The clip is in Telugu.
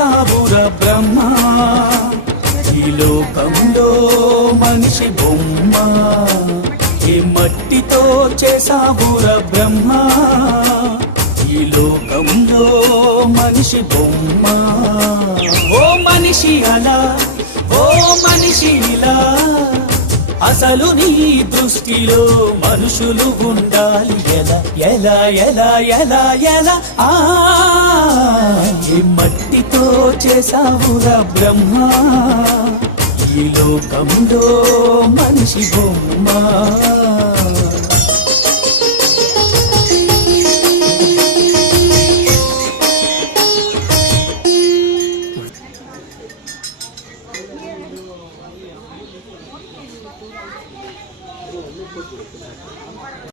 చేసావురా బ్రహ్మ ఈ లోకంలో మనిషి బొమ్మ ఏ మట్టితో చేసావురా బ్రహ్మ ఈ లోకంలో మనిషి బొమ్మ ఓ మనిషి అలా ఓ మనిషి ఇలా అసలు నీ దృష్టిలో మనుషులు ఉండాలి ఎలా ఎలా ఎలా ఎలా ఎలా ఈ మట్టితో చేసావురా బ్రహ్మ ఈ లోకంలో మనిషి బొమ్మ